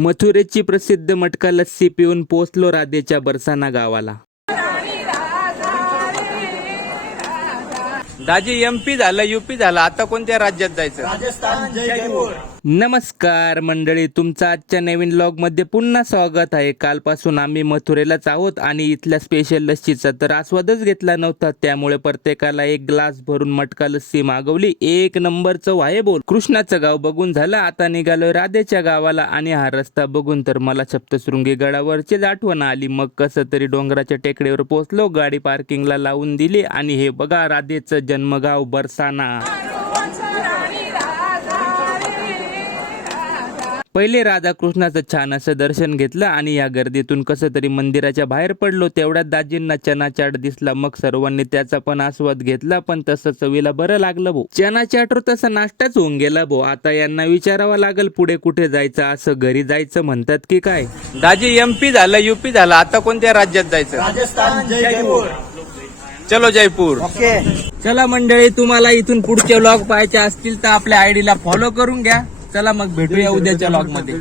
मथुरेची प्रसिद्ध मटका लस्सी पिऊन पोचलो राधेच्या बरसाना गावाला. दाजी MP झालं, UP झालं, आता कोणत्या राज्यात जायचं? राजस्थान, जयपूर. नमस्कार मंडळी, तुमचं आजच्या नवीन व्लॉग मध्ये पुन्हा स्वागत आहे. कालपासून आम्ही मथुरेलाच आहोत आणि इथल्या स्पेशल लस्सीचा तर आस्वादच घेतला नव्हता, त्यामुळे प्रत्येकाला एक ग्लास भरून मटका लस्सी मागवली. एक नंबर चव आहे बोल. कृष्णाचं गाव बघून झालं, आता निघालोय राधेच्या गावाला आणि हा रस्ता बघून तर मला सप्तशृंगी गडावरचीच आठवण आली. मग कसं तरी डोंगराच्या टेकडीवर पोहोचलो, गाडी पार्किंगला लावून दिली आणि हे बघा राधेचं जन्मगाव बरसाना. पहिले राधाकृष्णाचं छान असं दर्शन घेतलं आणि या गर्दीतून कसं तरी मंदिराच्या बाहेर पडलो. तेवढ्यात दाजींना चना चाट दिसला, मग सर्वांनी त्याचा पण आस्वाद घेतला. पण तसं चवीला बरं लागलं भो. चना चाट तसा नाश्ताच होऊन गेला भो. आता यांना विचारावं लागेल पुढे कुठे जायचं, असं घरी जायचं म्हणतात की काय? दाजी MP झालं, UP झालं, आता कोणत्या राज्यात जायचं? राजस्थान, जयपूर. चलो जयपूर. ओके. चला मंडळी, तुम्हाला इथून पुढचे व्लॉग पाहायचे असतील तर आपल्या ID ला फॉलो करून घ्या. चला मग भेटूया उद्याच्या व्लॉग मध्ये.